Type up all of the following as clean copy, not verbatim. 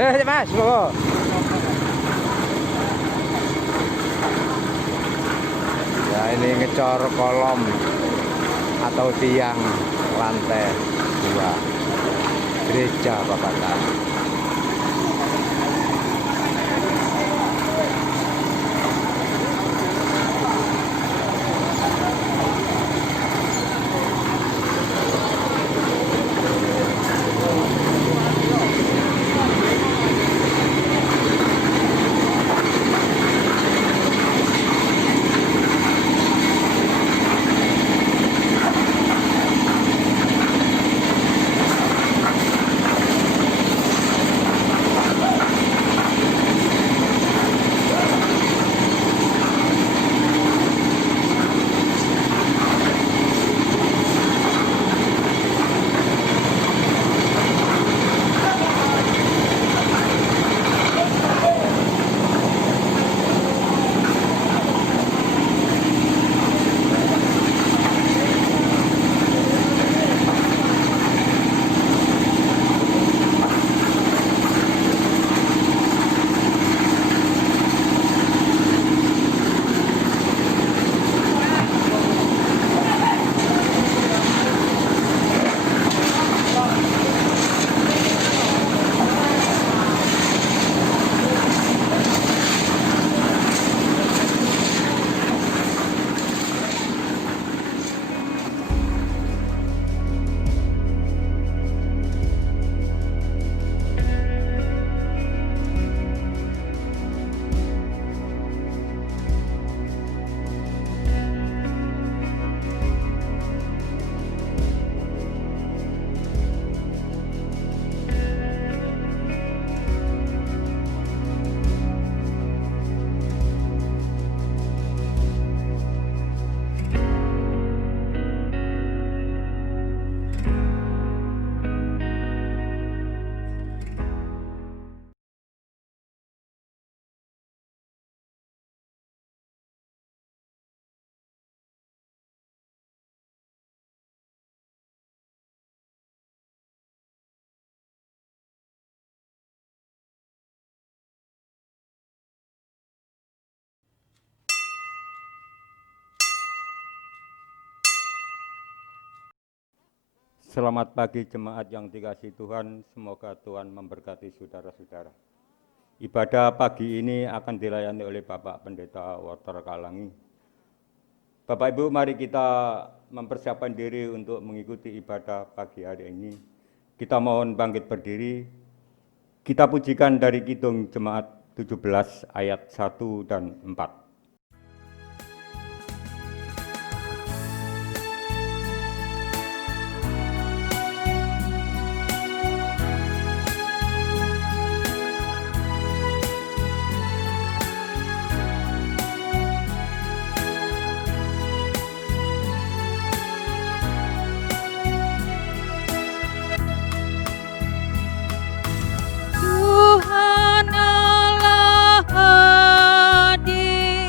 Mas, monggo. Ya ini ngecor kolom atau tiang lantai 2 gereja Babakan. Selamat pagi jemaat yang dikasihi Tuhan, semoga Tuhan memberkati saudara-saudara. Ibadah pagi ini akan dilayani oleh Bapak Pendeta Walter Kalangi. Bapak Ibu, mari kita mempersiapkan diri untuk mengikuti ibadah pagi hari ini. Kita mohon bangkit berdiri, kita pujikan dari Kidung Jemaat 17 ayat 1 dan 4. Tuhan Allah hadir.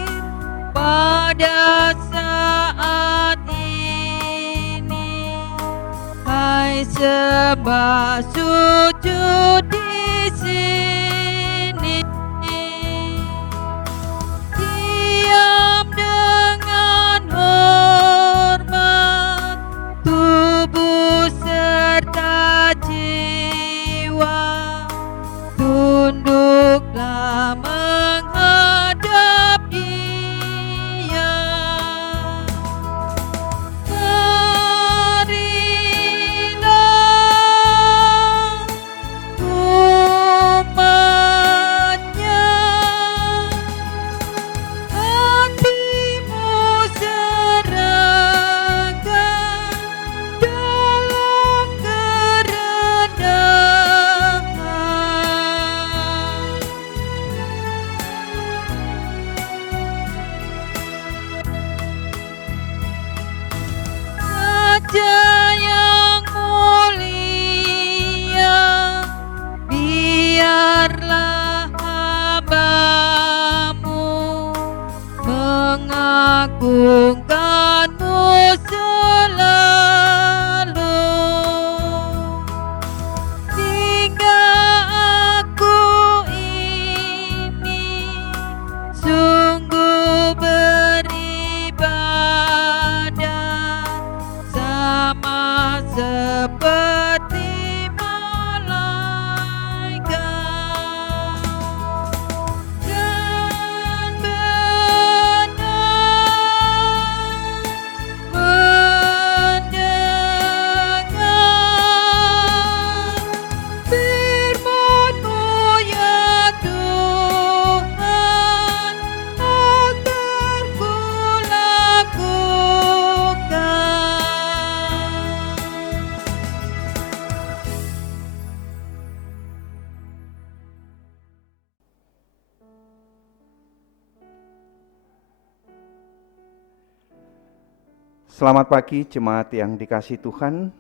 Selamat pagi jemaat yang dikasihi Tuhan.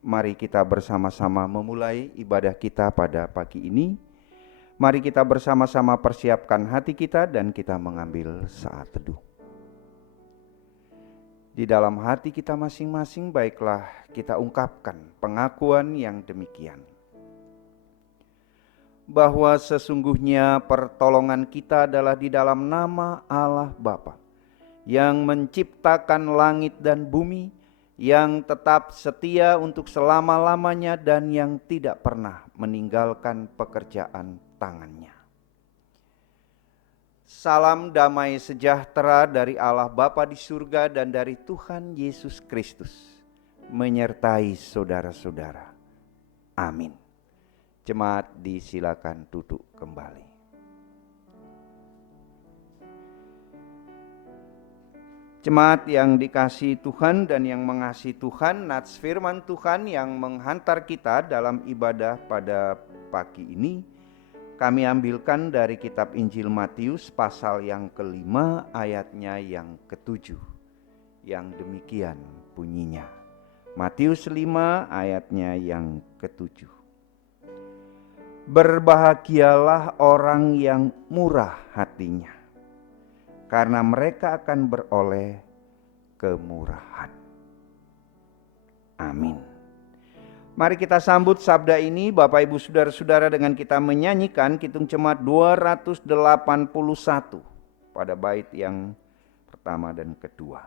Mari kita bersama-sama memulai ibadah kita pada pagi ini. Mari kita bersama-sama persiapkan hati kita dan kita mengambil saat teduh. Di dalam hati kita masing-masing baiklah kita ungkapkan pengakuan yang demikian. Bahwa sesungguhnya pertolongan kita adalah di dalam nama Allah Bapa, yang menciptakan langit dan bumi, yang tetap setia untuk selama-lamanya dan yang tidak pernah meninggalkan pekerjaan tangannya. Salam damai sejahtera dari Allah Bapa di surga dan dari Tuhan Yesus Kristus menyertai saudara-saudara. Amin. Jemaat disilakan duduk kembali. Jemaat yang dikasihi Tuhan dan yang mengasihi Tuhan, nats firman Tuhan yang menghantar kita dalam ibadah pada pagi ini kami ambilkan dari kitab Injil Matius pasal yang ke-5 ayatnya yang ke-7. Yang demikian bunyinya. Matius 5 ayatnya yang ke-7. Berbahagialah orang yang murah hatinya, karena mereka akan beroleh kemurahan. Amin. Mari kita sambut sabda ini Bapak Ibu Saudara-saudara dengan kita menyanyikan Kidung Jemaat 281 pada bait yang pertama dan kedua.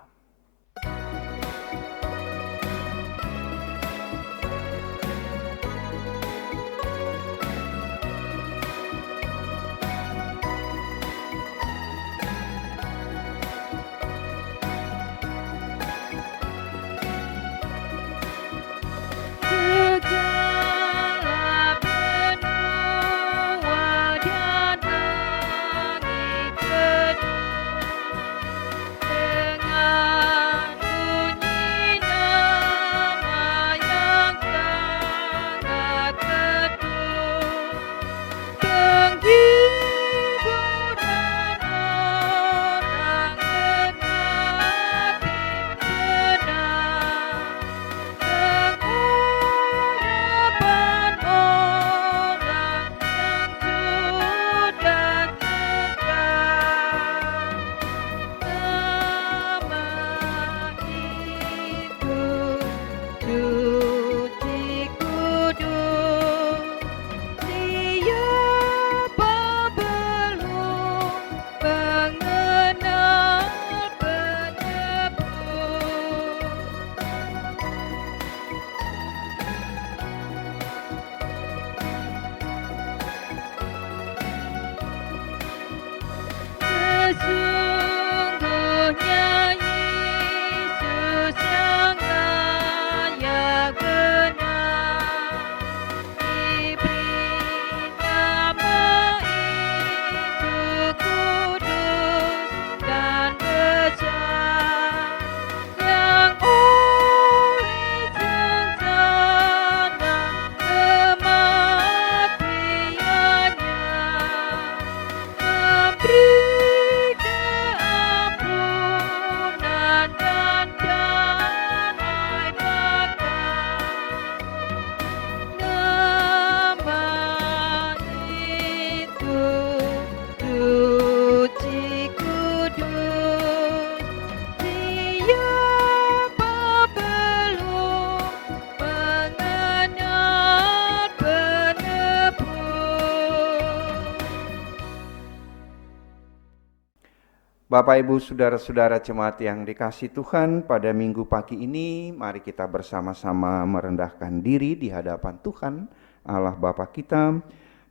Bapak Ibu Saudara-saudara jemaat yang dikasihi Tuhan, pada minggu pagi ini mari kita bersama-sama merendahkan diri di hadapan Tuhan Allah Bapa kita.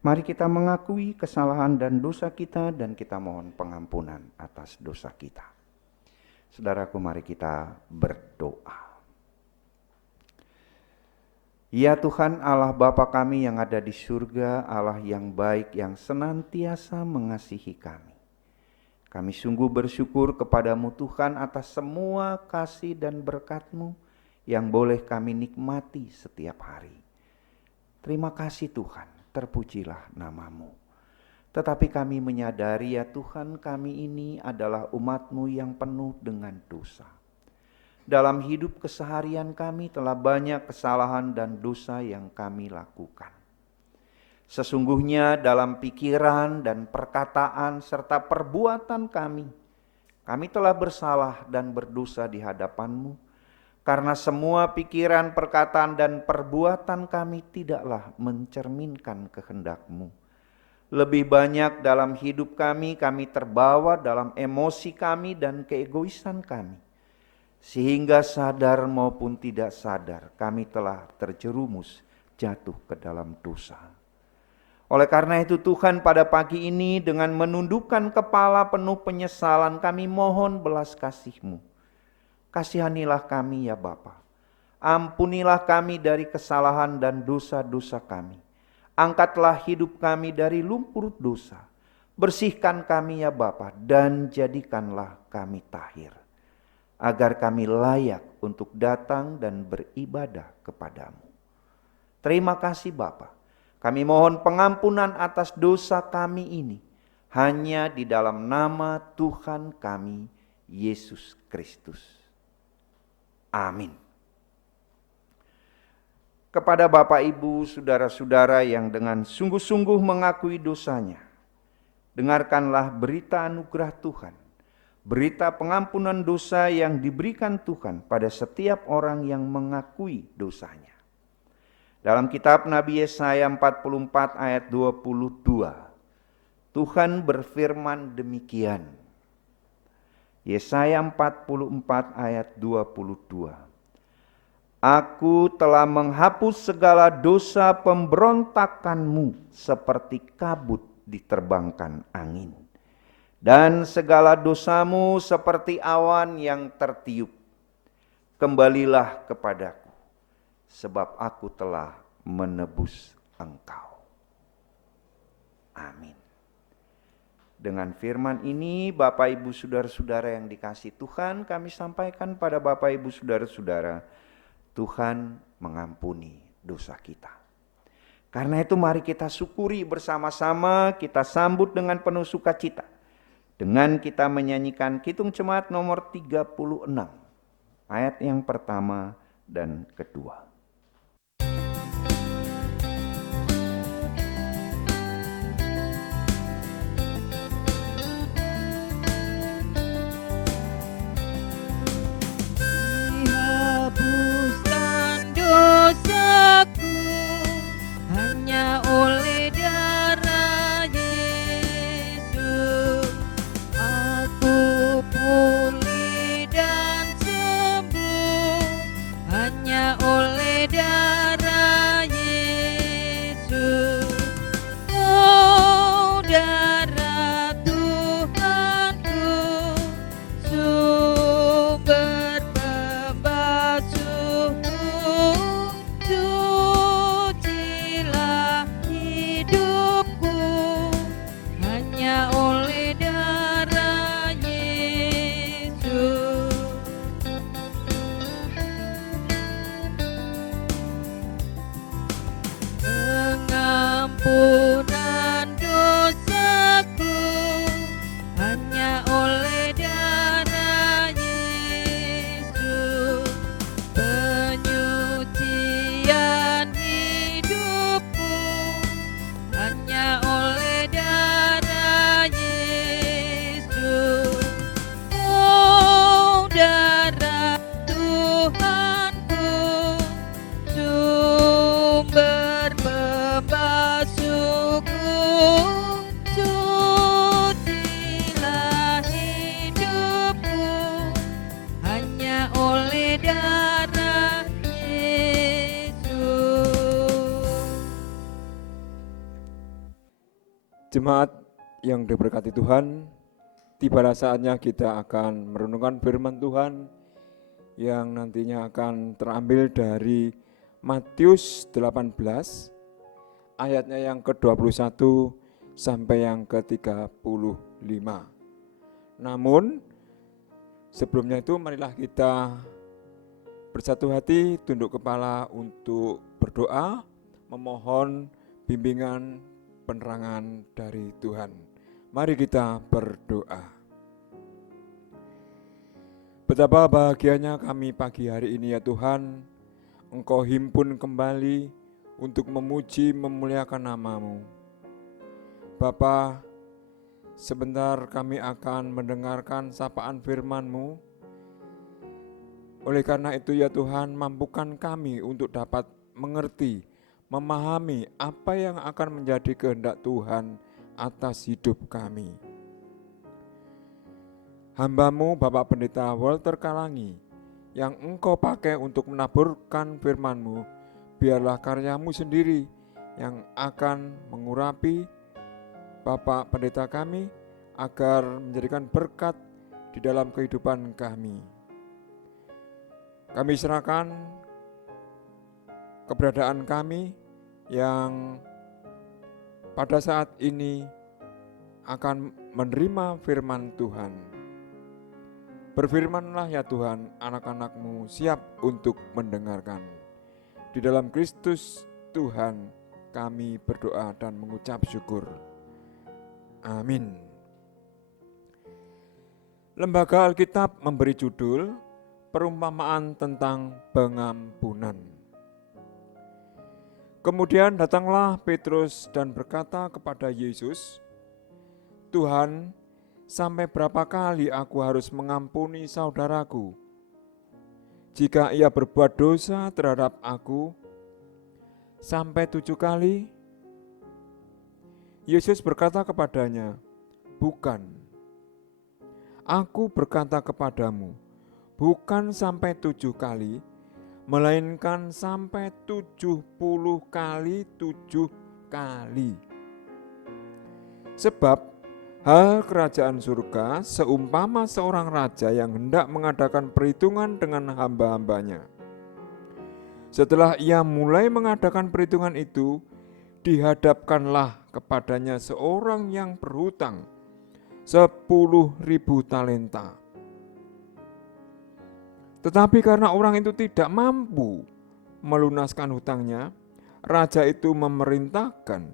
Mari kita mengakui kesalahan dan dosa kita dan kita mohon pengampunan atas dosa kita. Saudaraku, mari kita berdoa. Ya Tuhan Allah Bapa kami yang ada di surga, Allah yang baik yang senantiasa mengasihi kami. Kami sungguh bersyukur kepadamu Tuhan atas semua kasih dan berkat-Mu yang boleh kami nikmati setiap hari. Terima kasih Tuhan, terpujilah nama-Mu. Tetapi kami menyadari ya Tuhan, kami ini adalah umat-Mu yang penuh dengan dosa. dalam hidup keseharian kami telah banyak kesalahan dan dosa yang kami lakukan. Sesungguhnya dalam pikiran dan perkataan serta perbuatan kami telah bersalah dan berdosa di hadapan-Mu, karena semua pikiran, perkataan, dan perbuatan kami tidaklah mencerminkan kehendak-Mu. Lebih banyak dalam hidup kami terbawa dalam emosi kami dan keegoisan kami. Sehingga sadar maupun tidak sadar kami telah terjerumus jatuh ke dalam dosa. Oleh karena itu Tuhan, pada pagi ini dengan menundukkan kepala penuh penyesalan kami mohon belas kasih-Mu. Kasihanilah kami ya Bapa. Ampunilah kami dari kesalahan dan dosa-dosa kami. Angkatlah hidup kami dari lumpur dosa. Bersihkan kami ya Bapa, dan jadikanlah kami tahir, agar kami layak untuk datang dan beribadah kepadamu. Terima kasih Bapa. Kami mohon pengampunan atas dosa kami ini, hanya di dalam nama Tuhan kami, Yesus Kristus. Amin. Kepada Bapak, Ibu, saudara-saudara yang dengan sungguh-sungguh mengakui dosanya, dengarkanlah berita anugerah Tuhan, berita pengampunan dosa yang diberikan Tuhan pada setiap orang yang mengakui dosanya. Dalam kitab Nabi Yesaya 44 ayat 22, Tuhan berfirman demikian. Yesaya 44 ayat 22. Aku telah menghapus segala dosa pemberontakanmu seperti kabut diterbangkan angin, dan segala dosamu seperti awan yang tertiup. Kembalilah kepadaku, sebab aku telah menebus engkau. Amin. Dengan firman ini, Bapak, Ibu, saudara-saudara yang dikasihi Tuhan, kami sampaikan pada Bapak, Ibu, saudara-saudara, Tuhan mengampuni dosa kita. Karena itu mari kita syukuri bersama-sama, kita sambut dengan penuh sukacita, dengan kita menyanyikan Kidung Jemaat nomor 36, ayat yang pertama dan kedua. Jemaat yang diberkati Tuhan, tibalah saatnya kita akan merenungkan firman Tuhan yang nantinya akan terambil dari Matius 18 ayatnya yang ke-21 sampai yang ke-35. Namun sebelumnya itu marilah kita bersatu hati, tunduk kepala untuk berdoa, memohon bimbingan penerangan dari Tuhan. Mari kita berdoa. Betapa bahagianya kami pagi hari ini ya Tuhan, Engkau himpun kembali untuk memuji memuliakan nama-Mu. Bapa, sebentar kami akan mendengarkan sapaan firman-Mu. Oleh karena itu ya Tuhan, mampukan kami untuk dapat mengerti, memahami apa yang akan menjadi kehendak Tuhan atas hidup kami. Hamba-Mu Bapak Pendeta Walter Kalangi yang Engkau pakai untuk menaburkan firman-Mu, biarlah karya-Mu sendiri yang akan mengurapi Bapak Pendeta kami agar menjadikan berkat di dalam kehidupan kami. Kami serahkan keberadaan kami yang pada saat ini akan menerima firman Tuhan. Berfirmanlah ya Tuhan, anak-anak-Mu siap untuk mendengarkan. Di dalam Kristus Tuhan kami berdoa dan mengucap syukur. Amin. Lembaga Alkitab memberi judul Perumpamaan tentang pengampunan. Kemudian datanglah Petrus dan berkata kepada Yesus, Tuhan, sampai berapa kali aku harus mengampuni saudaraku? Jika ia berbuat dosa terhadap aku, sampai 7 kali? Yesus berkata kepadanya, bukan. Aku berkata kepadamu, bukan sampai 7 kali, melainkan sampai 70 kali 7 kali. Sebab hal kerajaan surga seumpama seorang raja yang hendak mengadakan perhitungan dengan hamba-hambanya. Setelah ia mulai mengadakan perhitungan itu, dihadapkanlah kepadanya seorang yang berhutang 10.000 talenta. Tetapi karena orang itu tidak mampu melunaskan hutangnya, raja itu memerintahkan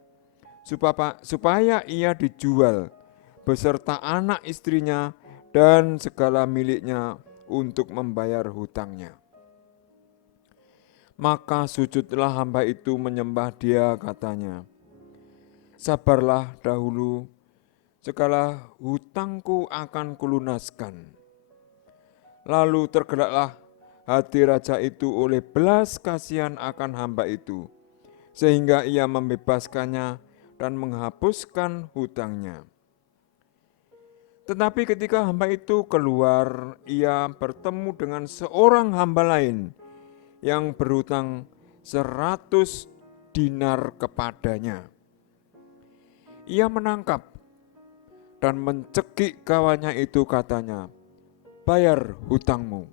supaya ia dijual beserta anak istrinya dan segala miliknya untuk membayar hutangnya. Maka sujudlah hamba itu menyembah dia, katanya, sabarlah dahulu, segala hutangku akan kulunaskan. Lalu tergeraklah hati raja itu oleh belas kasihan akan hamba itu, sehingga ia membebaskannya dan menghapuskan hutangnya. Tetapi ketika hamba itu keluar, ia bertemu dengan seorang hamba lain yang berhutang 100 dinar kepadanya. Ia menangkap dan mencekik kawannya itu, katanya, bayar hutangmu.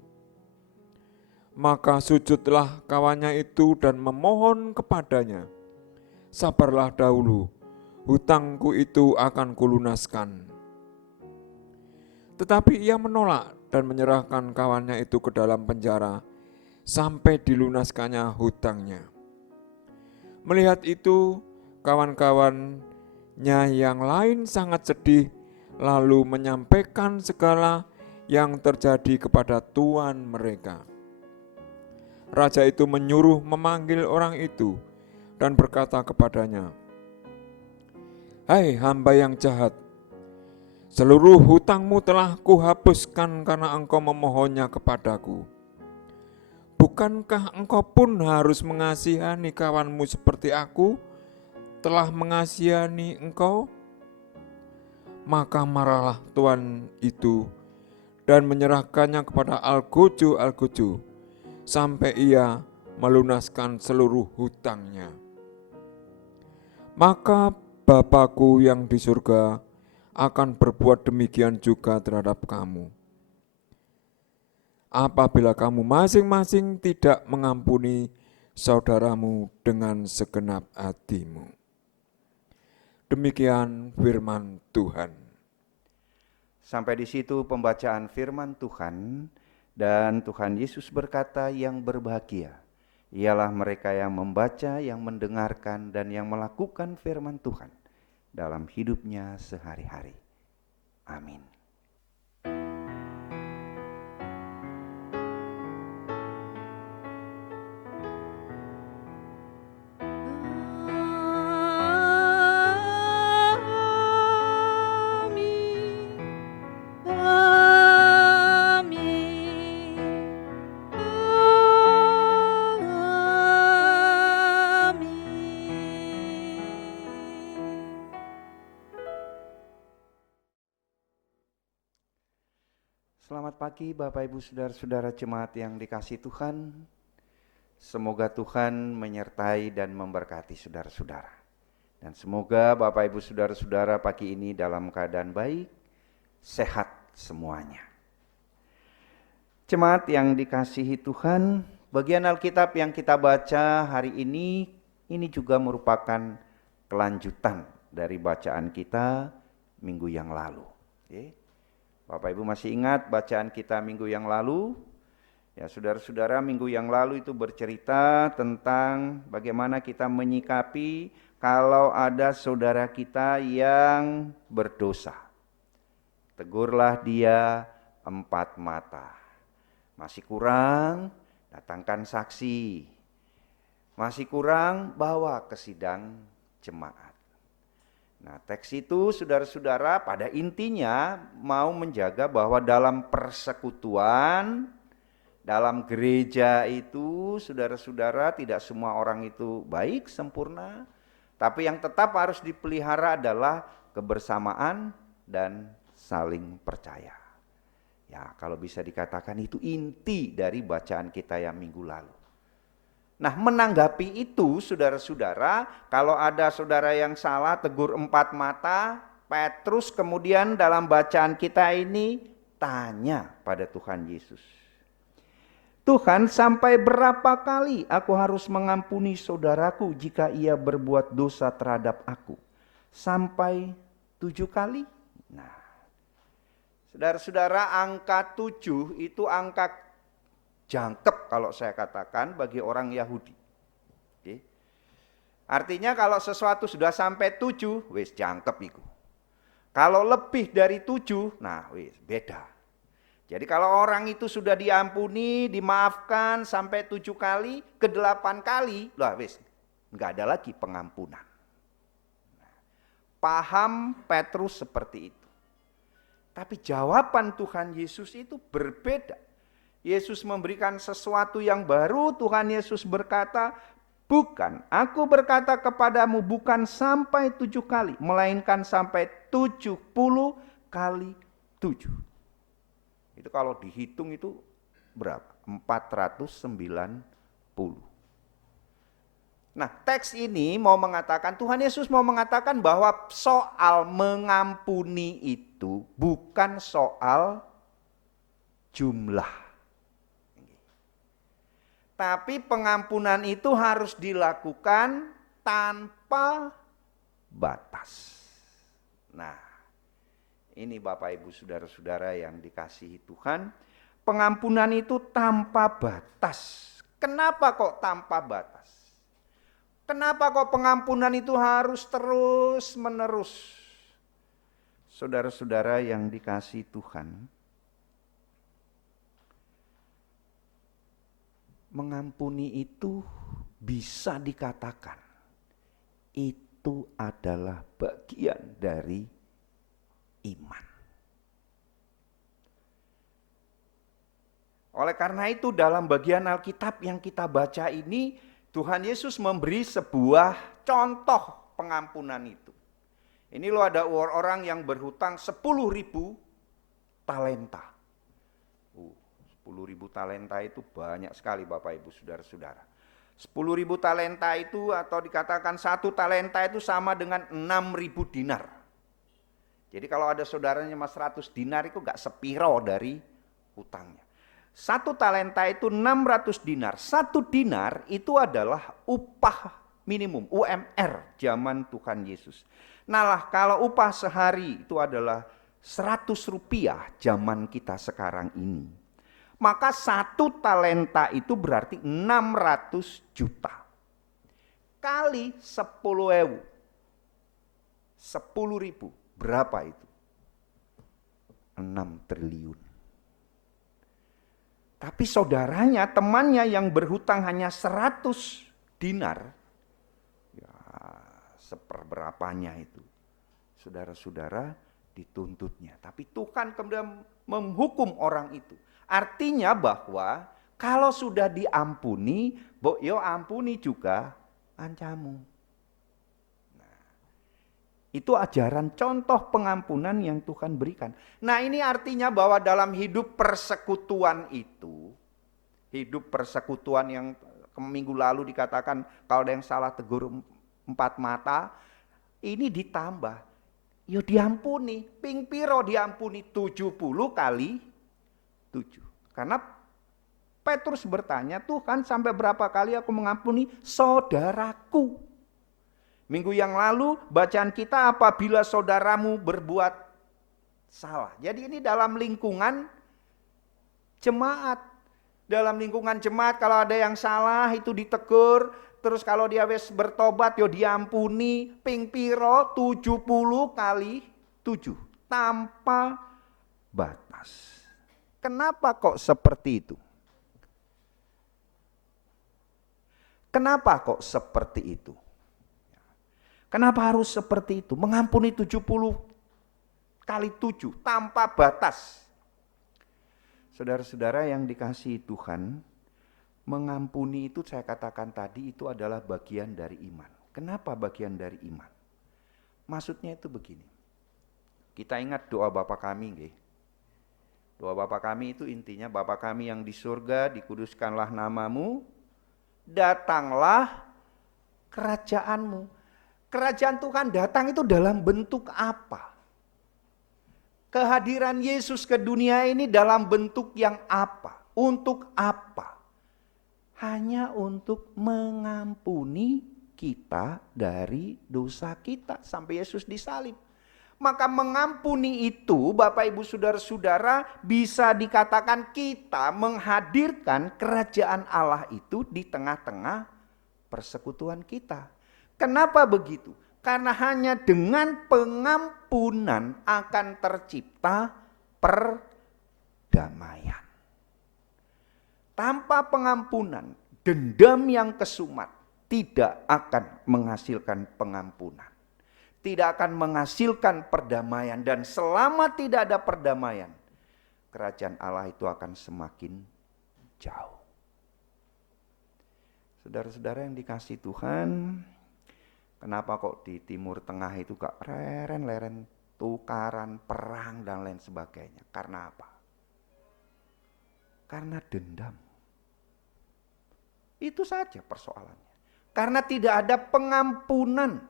Maka sujudlah kawannya itu dan memohon kepadanya, sabarlah dahulu, hutangku itu akan kulunaskan. Tetapi ia menolak dan menyerahkan kawannya itu ke dalam penjara sampai dilunaskannya hutangnya. Melihat itu, kawan-kawannya yang lain sangat sedih, lalu menyampaikan segala yang terjadi kepada tuan mereka. Raja itu menyuruh memanggil orang itu dan berkata kepadanya, hai hamba yang jahat, seluruh hutangmu telah kuhapuskan karena engkau memohonnya kepadaku. Bukankah engkau pun harus mengasihani kawanmu seperti aku telah mengasihani engkau? Maka marahlah tuan itu dan menyerahkannya kepada algojo-algojo sampai ia melunaskan seluruh hutangnya. Maka Bapakku yang di surga akan berbuat demikian juga terhadap kamu, apabila kamu masing-masing tidak mengampuni saudaramu dengan segenap hatimu. Demikian firman Tuhan. Sampai di situ pembacaan firman Tuhan, dan Tuhan Yesus berkata, yang berbahagia ialah mereka yang membaca, yang mendengarkan, dan yang melakukan firman Tuhan dalam hidupnya sehari-hari. Amin. Selamat pagi Bapak Ibu Saudara-saudara jemaat yang dikasihi Tuhan. Semoga Tuhan menyertai dan memberkati saudara-saudara. Dan semoga Bapak Ibu Saudara-saudara pagi ini dalam keadaan baik, sehat semuanya. Jemaat yang dikasihi Tuhan, bagian Alkitab yang kita baca hari ini juga merupakan kelanjutan dari bacaan kita minggu yang lalu. Bapak Ibu masih ingat bacaan kita minggu yang lalu? Ya, saudara-saudara, minggu yang lalu itu bercerita tentang bagaimana kita menyikapi kalau ada saudara kita yang berdosa. Tegurlah dia 4 mata. Masih kurang, datangkan saksi. Masih kurang, bawa ke sidang jemaat. Nah, teks itu saudara-saudara pada intinya mau menjaga bahwa dalam persekutuan, dalam gereja itu saudara-saudara tidak semua orang itu baik, sempurna. Tapi yang tetap harus dipelihara adalah kebersamaan dan saling percaya. Ya, kalau bisa dikatakan itu inti dari bacaan kita yang minggu lalu. Nah, menanggapi itu saudara-saudara, kalau ada saudara yang salah tegur 4 mata, Petrus kemudian dalam bacaan kita ini tanya pada Tuhan Yesus. Tuhan, sampai berapa kali aku harus mengampuni saudaraku jika ia berbuat dosa terhadap aku? Sampai 7 kali? Nah, saudara-saudara, angka 7 itu angka jangkep kalau saya katakan bagi orang Yahudi. Oke. Artinya kalau sesuatu sudah sampai 7, wis jangkep itu. Kalau lebih dari 7, nah wis beda. Jadi kalau orang itu sudah diampuni, dimaafkan sampai 7 kali, ke 8 kali, lah wis enggak ada lagi pengampunan. Nah, paham Petrus seperti itu. Tapi jawaban Tuhan Yesus itu berbeda. Yesus memberikan sesuatu yang baru. Tuhan Yesus berkata, bukan, aku berkata kepadamu bukan sampai 7 kali, melainkan sampai 70 kali 7. Itu kalau dihitung itu berapa? 490. Nah, teks ini mau mengatakan, Tuhan Yesus mau mengatakan bahwa soal mengampuni itu bukan soal jumlah. Tapi pengampunan itu harus dilakukan tanpa batas. Nah, ini Bapak Ibu Saudara-saudara yang dikasihi Tuhan, pengampunan itu tanpa batas. Kenapa kok tanpa batas? Kenapa kok pengampunan itu harus terus menerus? Saudara-saudara yang dikasihi Tuhan, mengampuni itu bisa dikatakan itu adalah bagian dari iman. Oleh karena itu dalam bagian Alkitab yang kita baca ini, Tuhan Yesus memberi sebuah contoh pengampunan itu. Ini loh, ada orang yang berhutang 10.000 talenta. 10.000 talenta itu banyak sekali Bapak Ibu Saudara-saudara. 10.000 talenta itu atau dikatakan 1 talenta itu sama dengan 6.000 dinar. Jadi kalau ada saudaranya mas 100 dinar itu gak sepiro dari hutangnya. 1 talenta itu 600 dinar. 1 dinar itu adalah upah minimum, UMR zaman Tuhan Yesus. Nah lah, kalau upah sehari itu adalah 100 rupiah zaman kita sekarang ini, maka 1 talenta itu berarti 600 juta. Kali 10.000. 10.000. Berapa itu? 6 triliun. Tapi saudaranya, temannya yang berhutang hanya 100 dinar. Ya, seperberapanya itu. Saudara-saudara, dituntutnya. Tapi Tuhan kemudian menghukum orang itu. Artinya bahwa kalau sudah diampuni, yo ampuni juga ancamu. Nah, Itu ajaran contoh pengampunan yang Tuhan berikan. Nah, ini artinya bahwa dalam hidup persekutuan itu, hidup persekutuan yang minggu lalu dikatakan kalau ada yang salah tegur 4 mata, ini ditambah. Ya diampuni, ping piro diampuni 70 kali 7. Karena Petrus bertanya, Tuhan sampai berapa kali aku mengampuni saudaraku? Minggu yang lalu bacaan kita apabila saudaramu berbuat salah. Jadi ini dalam lingkungan jemaat. Dalam lingkungan jemaat kalau ada yang salah itu ditegur. Terus kalau dia wis bertobat yo diampuni ping piro 70 kali 7 tanpa batas. Kenapa kok seperti itu? Kenapa kok seperti itu? Kenapa harus seperti itu? Mengampuni 70 kali 7 tanpa batas. Saudara-saudara yang dikasihi Tuhan, mengampuni itu saya katakan tadi itu adalah bagian dari iman. Kenapa bagian dari iman? Maksudnya itu begini. Kita ingat doa Bapa kami, nggih. Doa Bapa kami itu intinya Bapa kami yang di surga, dikuduskanlah namamu, datanglah kerajaanmu. Kerajaan Tuhan datang itu dalam bentuk apa? Kehadiran Yesus ke dunia ini dalam bentuk yang apa? Untuk apa? Hanya untuk mengampuni kita dari dosa kita sampai Yesus disalib. Maka mengampuni itu Bapak Ibu Saudara-saudara bisa dikatakan kita menghadirkan kerajaan Allah itu di tengah-tengah persekutuan kita. Kenapa begitu? Karena hanya dengan pengampunan akan tercipta perdamaian. Tanpa pengampunan, dendam yang kesumat tidak akan menghasilkan pengampunan. Tidak akan menghasilkan perdamaian. Dan selama tidak ada perdamaian, kerajaan Allah itu akan semakin jauh. Saudara-saudara yang dikasihi Tuhan, kenapa kok di Timur Tengah itu gak leren-leren tukaran, perang dan lain sebagainya? Karena apa? Karena dendam. Itu saja persoalannya. Karena tidak ada pengampunan.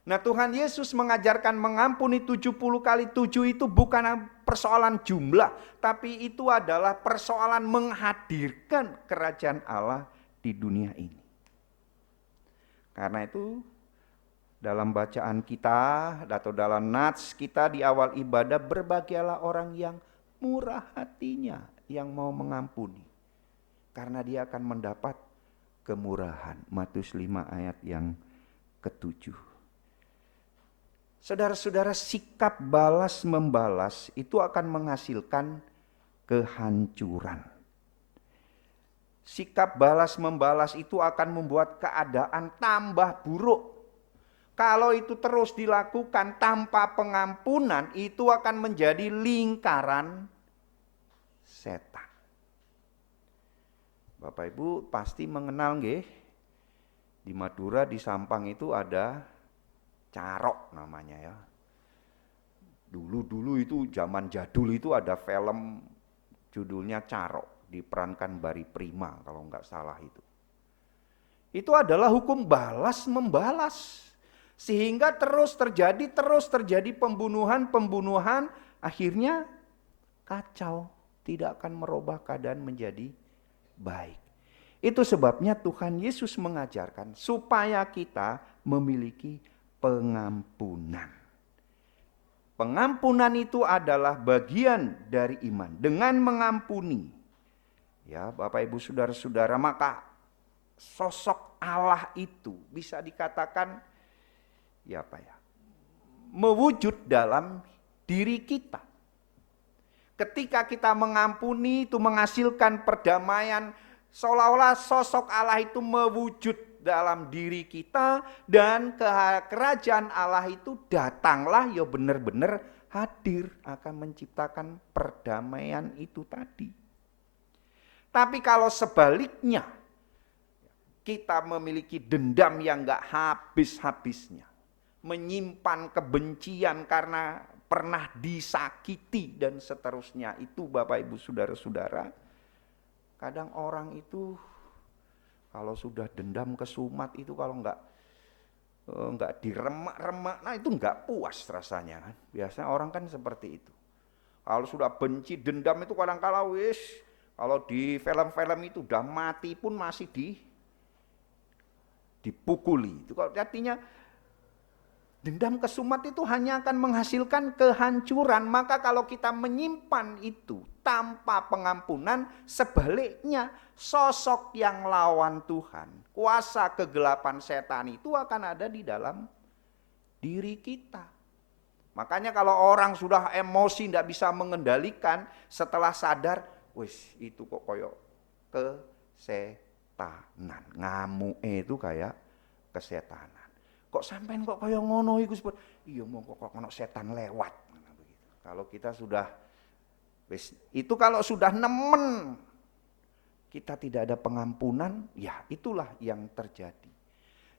Nah, Tuhan Yesus mengajarkan mengampuni 70 kali 7 itu bukan persoalan jumlah, tapi itu adalah persoalan menghadirkan kerajaan Allah di dunia ini. Karena itu dalam bacaan kita atau dalam nats kita di awal ibadah, berbahagialah orang yang murah hatinya, yang mau mengampuni. Karena dia akan mendapat kemurahan. Matius 5 ayat yang ke-7. Saudara-saudara, sikap balas membalas itu akan menghasilkan kehancuran. Sikap balas membalas itu akan membuat keadaan tambah buruk. Kalau itu terus dilakukan tanpa pengampunan, itu akan menjadi lingkaran setan. Bapak Ibu pasti mengenal nggih, di Madura di Sampang itu ada Carok namanya ya. Dulu itu zaman jadul itu ada film judulnya Carok, diperankan Barry Prima kalau nggak salah itu. Itu adalah hukum balas membalas. Sehingga terus terjadi pembunuhan, akhirnya kacau, tidak akan merubah keadaan menjadi baik. Itu sebabnya Tuhan Yesus mengajarkan supaya kita memiliki pengampunan. Pengampunan itu adalah bagian dari iman. Dengan mengampuni, ya Bapak Ibu Saudara-saudara, maka sosok Allah itu bisa dikatakan mewujud dalam diri kita. Ketika kita mengampuni itu menghasilkan perdamaian, seolah-olah sosok Allah itu mewujud dalam diri kita, dan kerajaan Allah itu datanglah ya benar-benar hadir, akan menciptakan perdamaian itu tadi. Tapi kalau sebaliknya, kita memiliki dendam yang gak habis-habisnya, menyimpan kebencian karena pernah disakiti dan seterusnya. Itu Bapak Ibu Saudara-saudara, kadang orang itu kalau sudah dendam kesumat itu kalau enggak diremak-remak, nah itu enggak puas rasanya kan. Biasanya orang kan seperti itu. Kalau sudah benci, dendam itu kadang-kala wis, kalau di film-film itu udah mati pun masih dipukuli. Itu artinya dendam kesumat itu hanya akan menghasilkan kehancuran. Maka kalau kita menyimpan itu tanpa pengampunan, sebaliknya sosok yang lawan Tuhan, kuasa kegelapan setan itu akan ada di dalam diri kita. Makanya kalau orang sudah emosi tidak bisa mengendalikan, setelah sadar, wis itu kok koyok kesetanan. Ngamuk itu kayak kesetanan. Kok sampean kok koyok ngono iku sebut, iya mau kok ono setan lewat. Kalau kita sudah wis itu kalau sudah nemen kita tidak ada pengampunan, ya itulah yang terjadi.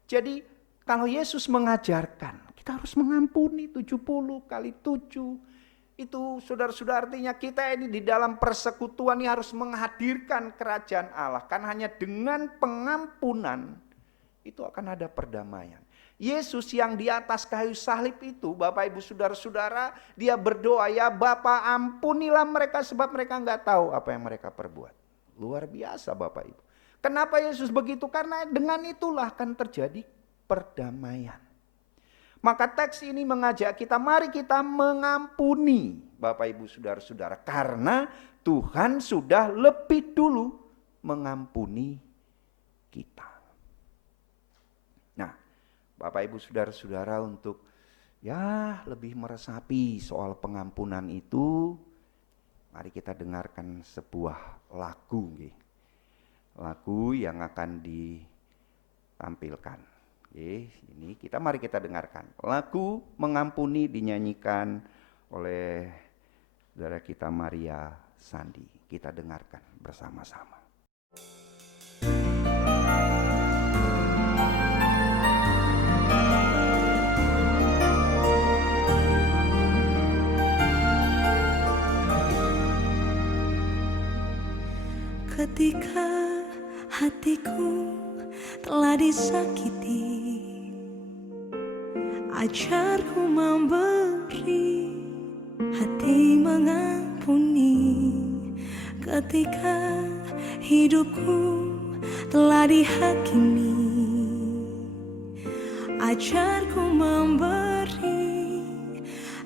Jadi kalau Yesus mengajarkan, kita harus mengampuni 70 kali 7. Itu saudara-saudara, artinya kita ini di dalam persekutuan ini harus menghadirkan kerajaan Allah. Kan hanya dengan pengampunan itu akan ada perdamaian. Yesus yang di atas kayu salib itu, Bapak Ibu Saudara-saudara, dia berdoa, ya Bapa ampunilah mereka sebab mereka enggak tahu apa yang mereka perbuat. Luar biasa Bapak Ibu. Kenapa Yesus begitu? Karena dengan itulah akan terjadi perdamaian. Maka teks ini mengajak kita, mari kita mengampuni Bapak Ibu Saudara-saudara. Karena Tuhan sudah lebih dulu mengampuni kita. Nah, Bapak Ibu Saudara-saudara, untuk ya lebih meresapi soal pengampunan itu, mari kita dengarkan sebuah lagu, lagu yang akan ditampilkan. Ini mari kita dengarkan. Lagu Mengampuni dinyanyikan oleh saudara kita Maria Sandi. Kita dengarkan bersama-sama. Ketika hatiku telah disakiti, ajarku memberi, hati mengampuni. Ketika hidupku telah dihakimi, ajarku memberi,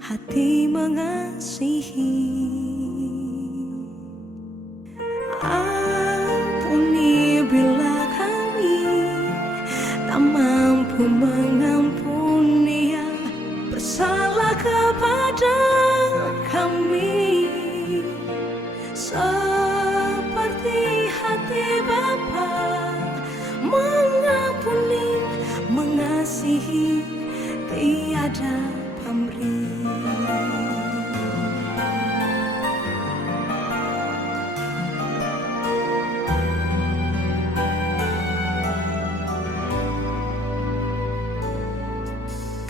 hati mengasihi. Ampuni bila kami tak mampu mengampuni yang bersalah kepada kami, seperti hati Bapa mengampuni, mengasihi, tiada pamrih.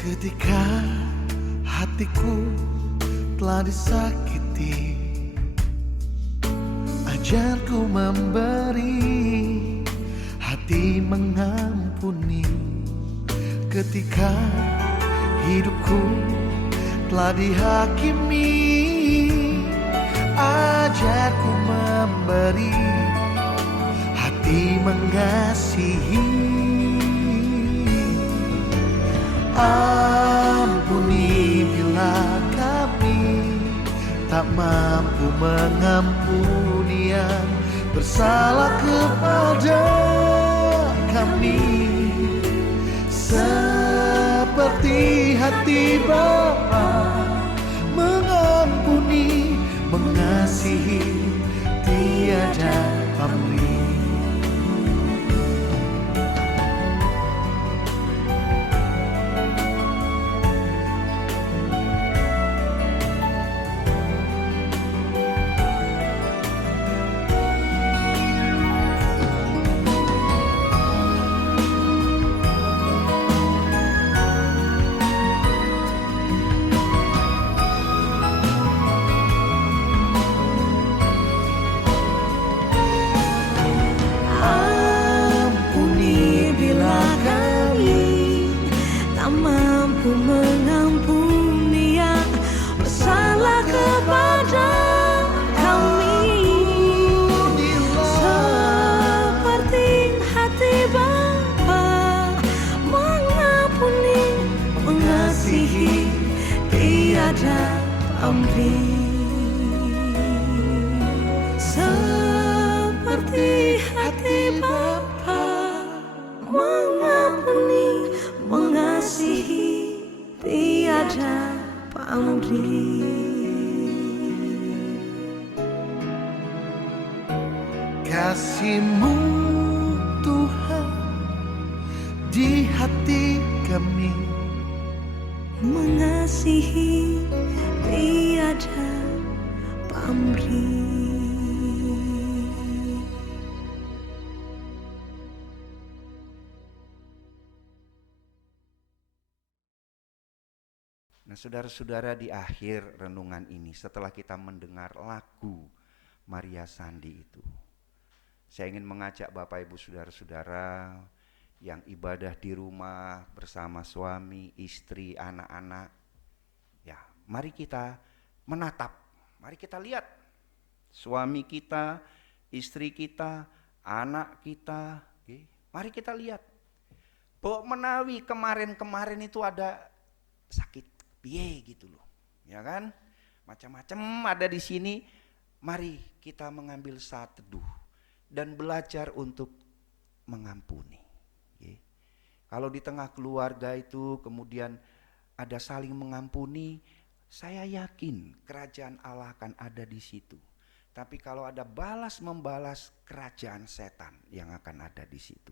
Ketika hatiku telah disakiti, ajarku memberi, hati mengampuni. Ketika hidupku telah dihakimi, ajarku memberi, hati mengasihi. Ampuni bila kami tak mampu mengampuni yang bersalah kepada kami, seperti hati Bapa mengampuni, mengasihi, tiada pamrih. mengampuni yang bersalah kepada kami, seperti hati Bapa mengampuni, mengasihi, tiada pamrih. Seperti hati Bapa mengampuni, mengasihi, tiada pamrih. Kasih-Mu Tuhan di hati kami, Mengasihi, tiada pamrih. Nah, saudara-saudara, di akhir renungan ini setelah kita mendengar lagu Maria Sandi itu, saya ingin mengajak Bapak Ibu Saudara-saudara yang ibadah di rumah bersama suami, istri, anak-anak, ya, mari kita menatap, mari kita lihat suami kita, istri kita, anak kita, mari kita lihat bahwa menawi kemarin-kemarin itu ada sakit piye gitu loh, ya kan? Macam-macam ada di sini. Mari kita mengambil saat teduh dan belajar untuk mengampuni. Kalau di tengah keluarga itu kemudian ada saling mengampuni, saya yakin kerajaan Allah akan ada di situ. Tapi kalau ada balas membalas, kerajaan setan yang akan ada di situ.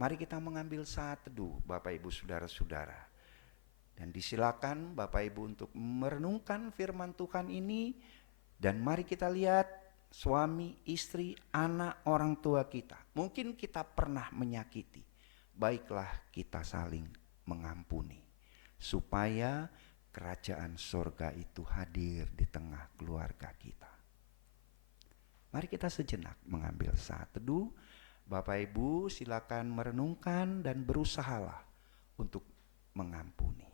Mari kita mengambil saat teduh, Bapak Ibu Saudara-saudara. Dan disilakan Bapak Ibu untuk merenungkan firman Tuhan ini. Dan mari kita lihat suami, istri, anak, orang tua kita. Mungkin kita pernah menyakiti. Baiklah kita saling mengampuni. Supaya kerajaan surga itu hadir di tengah keluarga kita. Mari kita sejenak mengambil saat teduh. Bapak Ibu silakan merenungkan dan berusahalah untuk mengampuni.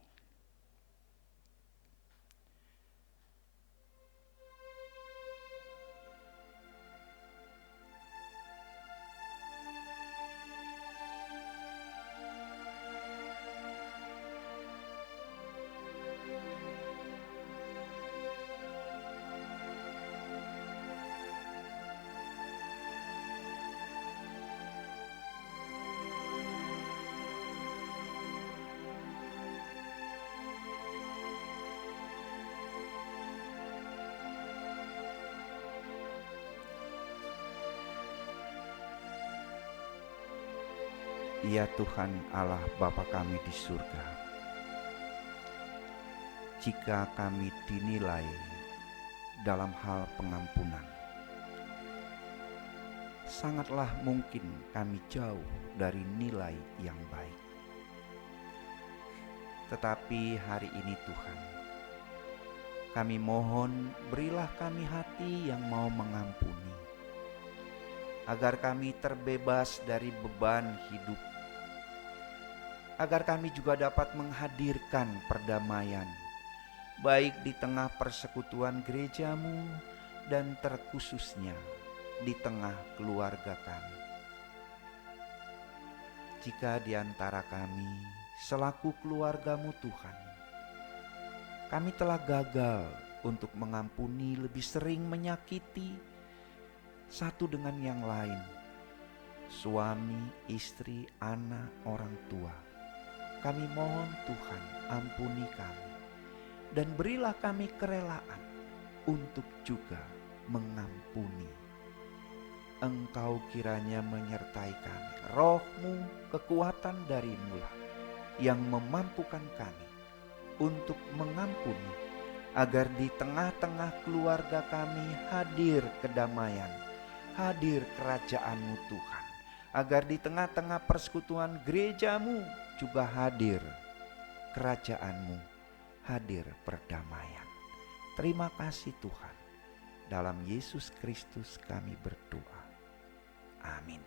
Ya Tuhan Allah Bapa kami di surga, jika kami dinilai dalam hal pengampunan, sangatlah mungkin kami jauh dari nilai yang baik. Tetapi hari ini Tuhan, kami mohon berilah kami hati yang mau mengampuni, agar kami terbebas dari beban hidup, agar kami juga dapat menghadirkan perdamaian, baik di tengah persekutuan gereja-Mu dan terkhususnya di tengah keluarga kami. Jika di antara kami selaku keluarga-Mu Tuhan, kami telah gagal untuk mengampuni, lebih sering menyakiti satu dengan yang lain, suami, istri, anak, orang tua, kami mohon Tuhan ampuni kami dan berilah kami kerelaan untuk juga mengampuni. Engkau kiranya menyertai kami, Roh-Mu, kekuatan dari-Mu lah yang memampukan kami untuk mengampuni, agar di tengah-tengah keluarga kami hadir kedamaian, hadir kerajaan-Mu Tuhan, agar di tengah-tengah persekutuan gereja-Mu juga hadir kerajaan-Mu, hadir perdamaian. Terima kasih Tuhan. Dalam Yesus Kristus kami berdoa. Amin.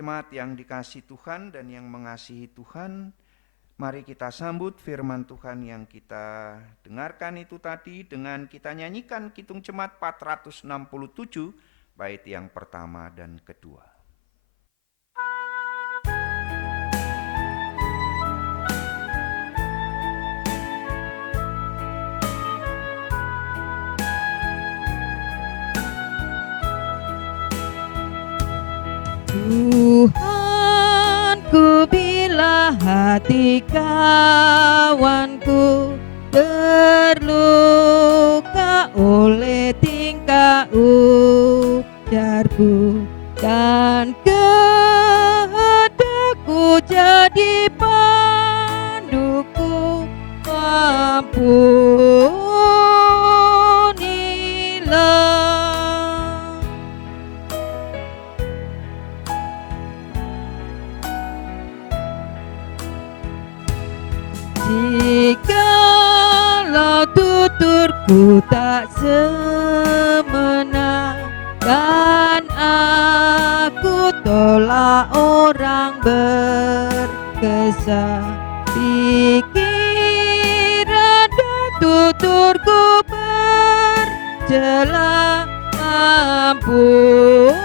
Jemaat yang dikasihi Tuhan dan yang mengasihi Tuhan, mari kita sambut firman Tuhan yang kita dengarkan itu tadi dengan kita nyanyikan Kidung Jemaat 467 bait yang pertama dan kedua. Tuhanku, bila hati kawanku terluka oleh tingkah ujarku dan kehendakku jadi panduku, ampunilah. Jikalau tuturku tak semena dan aku tolak orang berkesan, pikiran dan tuturku bercela, ampunilah.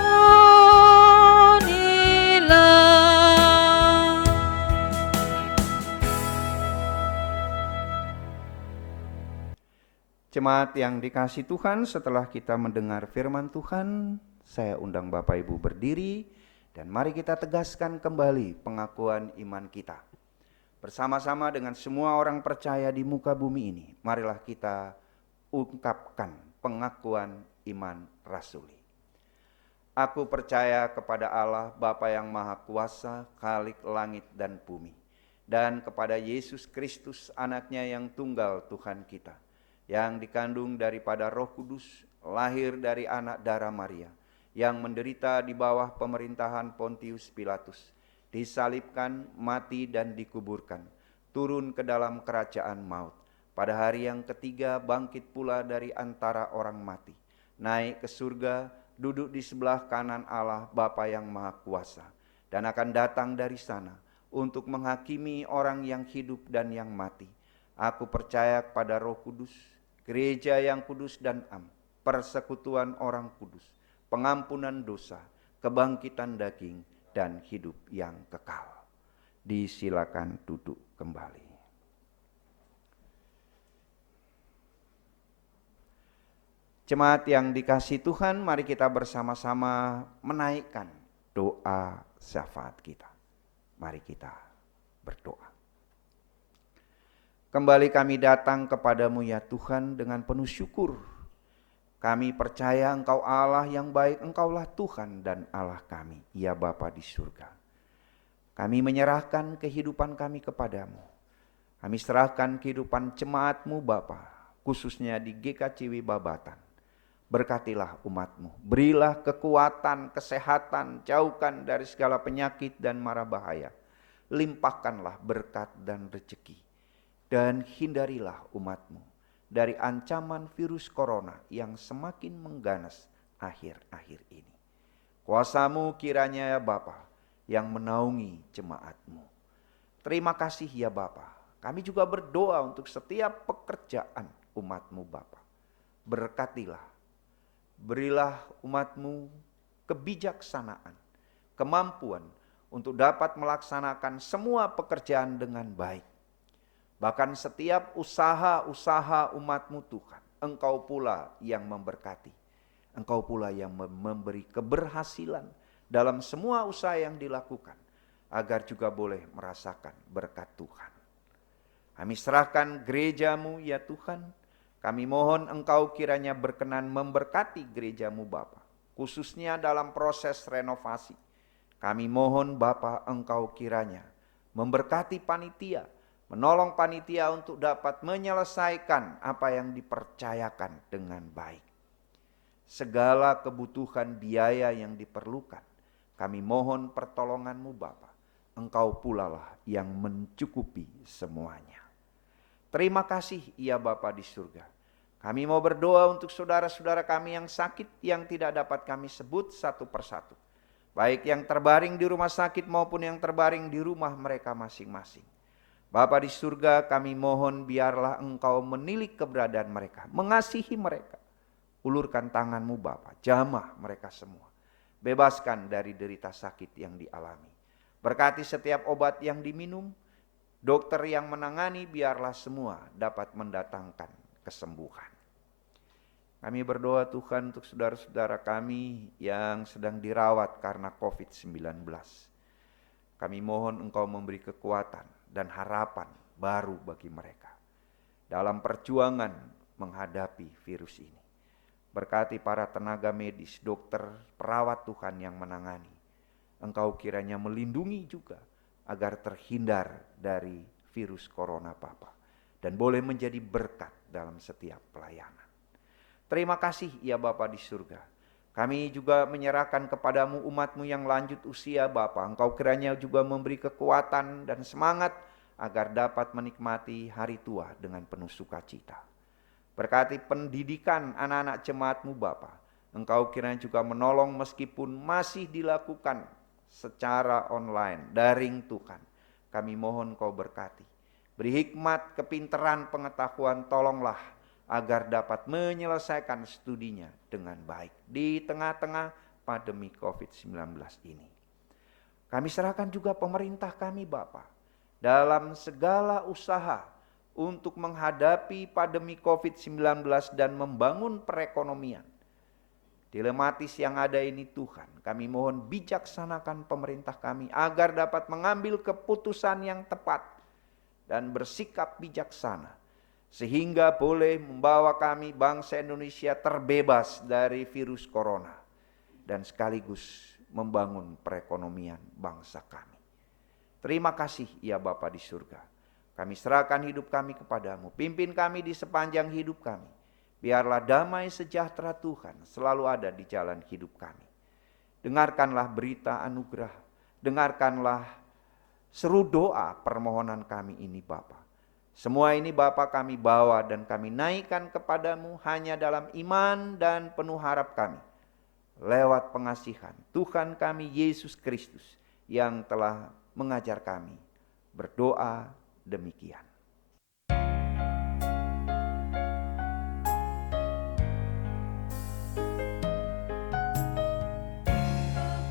Jemaat yang dikasihi Tuhan, setelah kita mendengar firman Tuhan, saya undang Bapak Ibu berdiri dan mari kita tegaskan kembali pengakuan iman kita. Bersama-sama dengan semua orang percaya di muka bumi ini, marilah kita ungkapkan pengakuan iman rasuli. Aku percaya kepada Allah Bapa yang Maha Kuasa, Khalik langit dan bumi, dan kepada Yesus Kristus anaknya yang tunggal Tuhan kita, yang dikandung daripada Roh Kudus, lahir dari anak darah Maria, yang menderita di bawah pemerintahan Pontius Pilatus, disalibkan, mati dan dikuburkan, turun ke dalam kerajaan maut. Pada hari yang ketiga bangkit pula dari antara orang mati, naik ke surga, duduk di sebelah kanan Allah Bapa yang Maha Kuasa, dan akan datang dari sana untuk menghakimi orang yang hidup dan yang mati. Aku percaya kepada Roh Kudus, gereja yang kudus dan am, persekutuan orang kudus, pengampunan dosa, kebangkitan daging, dan hidup yang kekal. Disilakan duduk kembali. Jemaat yang dikasihi Tuhan, mari kita bersama-sama menaikkan doa syafaat kita. Mari kita berdoa. Kembali kami datang kepadamu ya Tuhan dengan penuh syukur. Kami percaya Engkau Allah yang baik, Engkaulah Tuhan dan Allah kami, ya Bapa di surga. Kami menyerahkan kehidupan kami kepadamu. Kami serahkan kehidupan jemaat-Mu Bapa, khususnya di GKCW Babatan. Berkatilah umat-Mu, berilah kekuatan, kesehatan, jauhkan dari segala penyakit dan mara bahaya. Limpahkanlah berkat dan rezeki. Dan hindarilah umat-Mu dari ancaman virus corona yang semakin mengganas akhir-akhir ini. Kuasa-Mu kiranya ya Bapa yang menaungi jemaat-Mu. Terima kasih ya Bapa. Kami juga berdoa untuk setiap pekerjaan umat-Mu Bapa. Berkatilah, berilah umat-Mu kebijaksanaan, kemampuan untuk dapat melaksanakan semua pekerjaan dengan baik. Bahkan setiap usaha-usaha umat-Mu Tuhan, Engkau pula yang memberkati. Engkau pula yang memberi keberhasilan dalam semua usaha yang dilakukan, agar juga boleh merasakan berkat Tuhan. Kami serahkan gereja-Mu ya Tuhan. Kami mohon Engkau kiranya berkenan memberkati gereja-Mu Bapa, khususnya dalam proses renovasi. Kami mohon Bapa Engkau kiranya memberkati panitia, menolong panitia untuk dapat menyelesaikan apa yang dipercayakan dengan baik. Segala kebutuhan biaya yang diperlukan, kami mohon pertolongan-Mu Bapa. Engkau pula lah yang mencukupi semuanya. Terima kasih ya Bapa di surga. Kami mau berdoa untuk saudara-saudara kami yang sakit, yang tidak dapat kami sebut satu persatu. baik yang terbaring di rumah sakit maupun yang terbaring di rumah mereka masing-masing. Bapa di surga, kami mohon biarlah Engkau menilik keberadaan mereka, mengasihi mereka. Ulurkan tangan-Mu Bapa, jamah mereka semua. Bebaskan dari derita sakit yang dialami. Berkati setiap obat yang diminum, dokter yang menangani, biarlah semua dapat mendatangkan kesembuhan. Kami berdoa Tuhan untuk saudara-saudara kami yang sedang dirawat karena COVID-19. Kami mohon Engkau memberi kekuatan dan harapan baru bagi mereka dalam perjuangan menghadapi virus ini. Berkati para tenaga medis, dokter, perawat Tuhan yang menangani. Engkau kiranya melindungi juga agar terhindar dari virus corona Bapa, dan boleh menjadi berkat dalam setiap pelayanan. Terima kasih ya Bapa di surga. Kami juga menyerahkan kepadamu umat-Mu yang lanjut usia Bapa. Engkau kiranya juga memberi kekuatan dan semangat agar dapat menikmati hari tua dengan penuh sukacita. Berkati pendidikan anak-anak jemaat-Mu Bapa. Engkau kiranya juga menolong meskipun masih dilakukan secara online, daring Tuhan. Kami mohon Kau berkati. Beri hikmat, kepintaran, pengetahuan, tolonglah agar dapat menyelesaikan studinya dengan baik di tengah-tengah pandemi COVID-19 ini. Kami serahkan juga pemerintah kami Bapa dalam segala usaha untuk menghadapi pandemi COVID-19 dan membangun perekonomian. Dilematis yang ada ini Tuhan, kami mohon bijaksanakan pemerintah kami agar dapat mengambil keputusan yang tepat dan bersikap bijaksana, sehingga boleh membawa kami bangsa Indonesia terbebas dari virus corona dan sekaligus membangun perekonomian bangsa kami. Terima kasih ya Bapa di surga. Kami serahkan hidup kami kepadamu. Pimpin kami di sepanjang hidup kami. Biarlah damai sejahtera Tuhan selalu ada di jalan hidup kami. Dengarkanlah berita anugerah. Dengarkanlah seru doa permohonan kami ini Bapa. Semua ini Bapa kami bawa dan kami naikkan kepadamu hanya dalam iman dan penuh harap kami. Lewat pengasihan Tuhan kami Yesus Kristus yang telah mengajar kami berdoa demikian.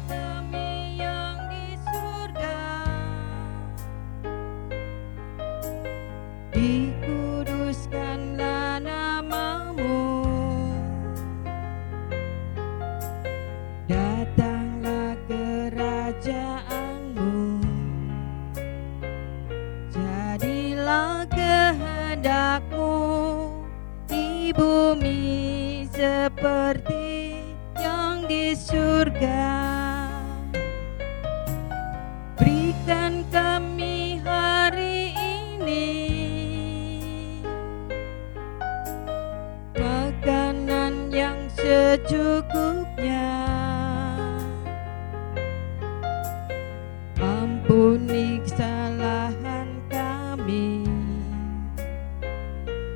Kami yang di surga, dikuduskanlah nama-Mu, datanglah kerajaan-Mu, jadilah kehendak-Mu di bumi seperti yang di surga. Berikan kami hari ini makanan yang secukupnya. Ampuni kesalahan kami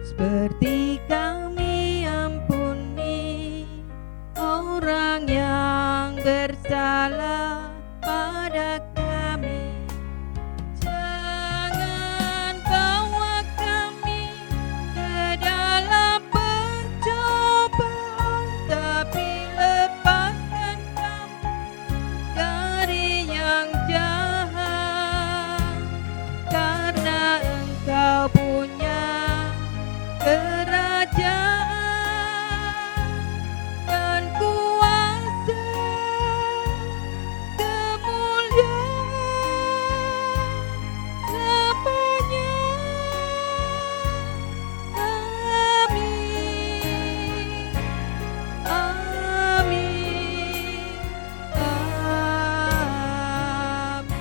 seperti kami ampuni orang yang bersalah pada kami. Jangan bawa kami ke dalam pencobaan, tapi lepaskan kami dari yang jahat. Karena Engkau punya kerajaan dan kuasa, kemuliaan selamanya. Amin. Amin. Amin.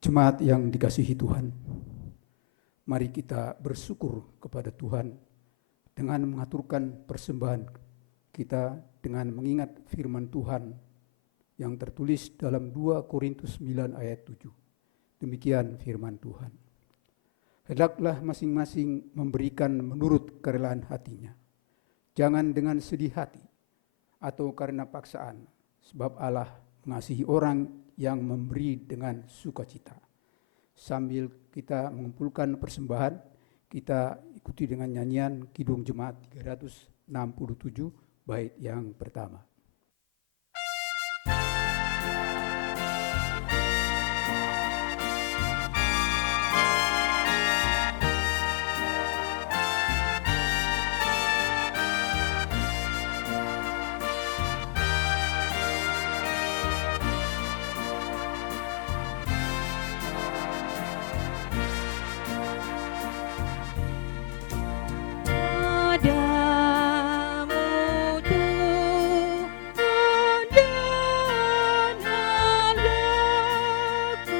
Jemaat yang dikasihi Tuhan, mari kita bersyukur kepada Tuhan dengan mengaturkan persembahan kita dengan mengingat firman Tuhan yang tertulis dalam 2 Korintus 9 ayat 7. Demikian firman Tuhan. Hendaklah masing-masing memberikan menurut kerelaan hatinya. Jangan dengan sedih hati atau karena paksaan, sebab Allah mengasihi orang yang memberi dengan sukacita. Sambil kita mengumpulkan persembahan, kita ikuti dengan nyanyian Kidung Jemaat 367 bait yang pertama. Padamu Tuhan dan Allahku,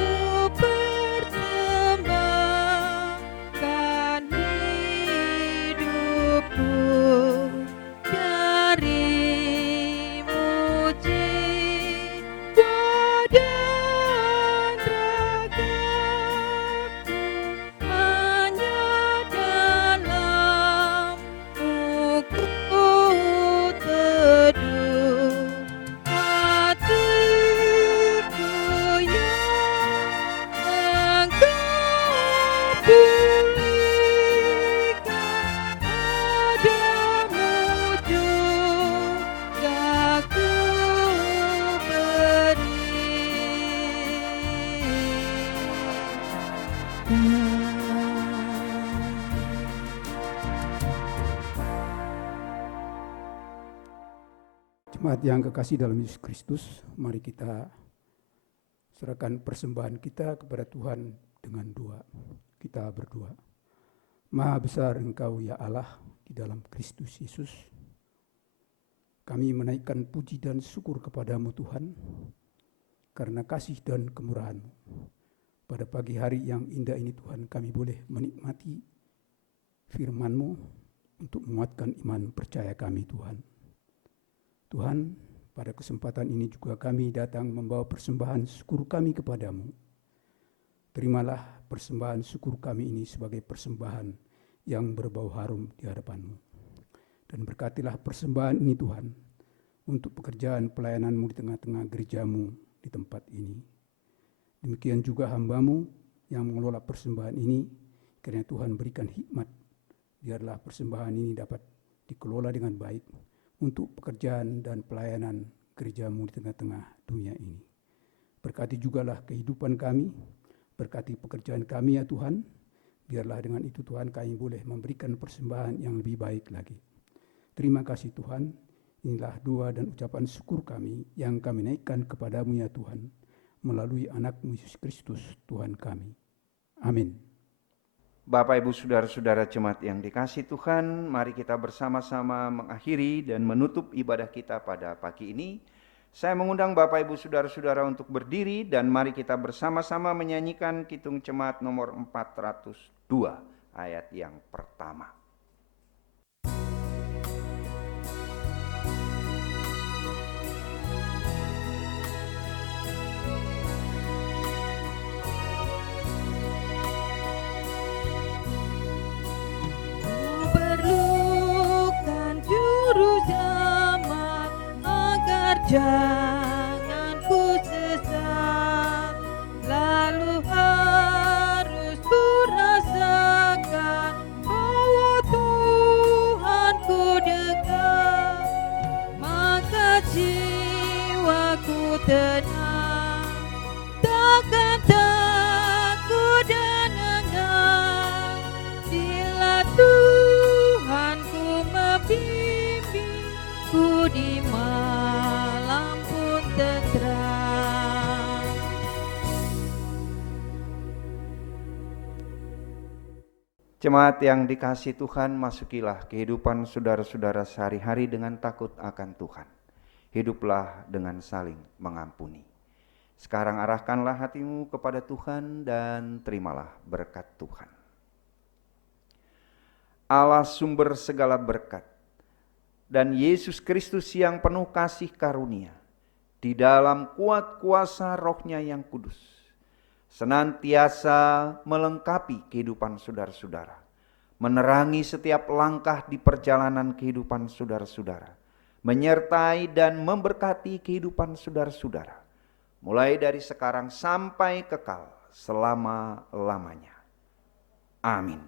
ku persembahkan hidupku dari jiwa dan ragaku, hanya dalam buku teduh hatiku yang engkau pulihkan. Padamu juga ku Jemaat yang kekasih dalam Yesus Kristus, mari kita serahkan persembahan kita kepada Tuhan dengan doa. Kita berdoa. Maha besar Engkau ya Allah di dalam Kristus Yesus. Kami menaikkan puji dan syukur kepadamu Tuhan, karena kasih dan kemurahan-Mu. Pada pagi hari yang indah ini Tuhan, kami boleh menikmati firman-Mu untuk menguatkan iman percaya kami Tuhan. Tuhan, pada kesempatan ini juga kami datang membawa persembahan syukur kami kepadamu. Terimalah persembahan syukur kami ini sebagai persembahan yang berbau harum di hadapan-Mu. Dan berkatilah persembahan ini Tuhan, untuk pekerjaan pelayanan-Mu di tengah-tengah gereja-Mu di tempat ini. Demikian juga hamba-Mu yang mengelola persembahan ini, kiranya Tuhan berikan hikmat, biarlah persembahan ini dapat dikelola dengan baik, untuk pekerjaan dan pelayanan gereja-Mu di tengah-tengah dunia ini. Berkati jugalah kehidupan kami, berkati pekerjaan kami ya Tuhan, biarlah dengan itu Tuhan kami boleh memberikan persembahan yang lebih baik lagi. Terima kasih Tuhan, inilah doa dan ucapan syukur kami yang kami naikkan kepadamu ya Tuhan, melalui anak-Mu Yesus Kristus Tuhan kami. Amin. Bapak, Ibu, Saudara-saudara jemaat yang dikasihi Tuhan, mari kita bersama-sama mengakhiri dan menutup ibadah kita pada pagi ini. Saya mengundang Bapak, Ibu, Saudara-saudara untuk berdiri dan mari kita bersama-sama menyanyikan Kidung Jemaat nomor 402, ayat yang pertama. Jangan ku sesat, lalu harus ku rasakan bahwa Tuhanku dekat, maka jiwaku tenang, takkan takut dan enggan, bila Tuhanku membimbingku di malam pun tenteram. Jemaat yang dikasihi Tuhan, masukilah kehidupan saudara-saudara sehari-hari dengan takut akan Tuhan. Hiduplah dengan saling mengampuni. Sekarang arahkanlah hatimu kepada Tuhan dan terimalah berkat Tuhan. Allah sumber segala berkat dan Yesus Kristus yang penuh kasih karunia, di dalam kuat kuasa Roh-Nya yang kudus, senantiasa melengkapi kehidupan saudara-saudara, menerangi setiap langkah di perjalanan kehidupan saudara-saudara, menyertai dan memberkati kehidupan saudara-saudara, mulai dari sekarang sampai kekal selama-lamanya. Amin.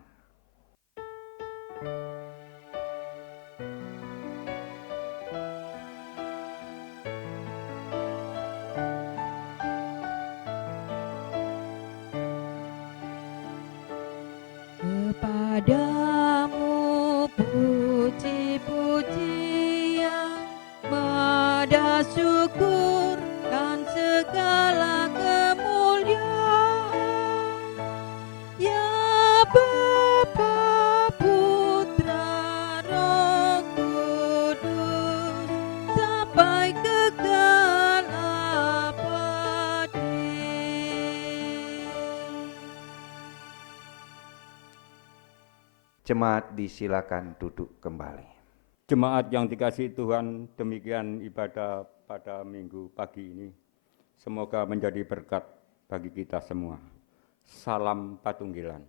Kepadamu puji-pujian, pada syukur dan segala kemuliaan, ya Bapa, Putra, Roh Kudus, sampai kekal abadi. Jemaat disilakan duduk kembali. Jemaat yang dikasihi Tuhan, demikian ibadah pada minggu pagi ini. Semoga menjadi berkat bagi kita semua. Salam Patunggilan.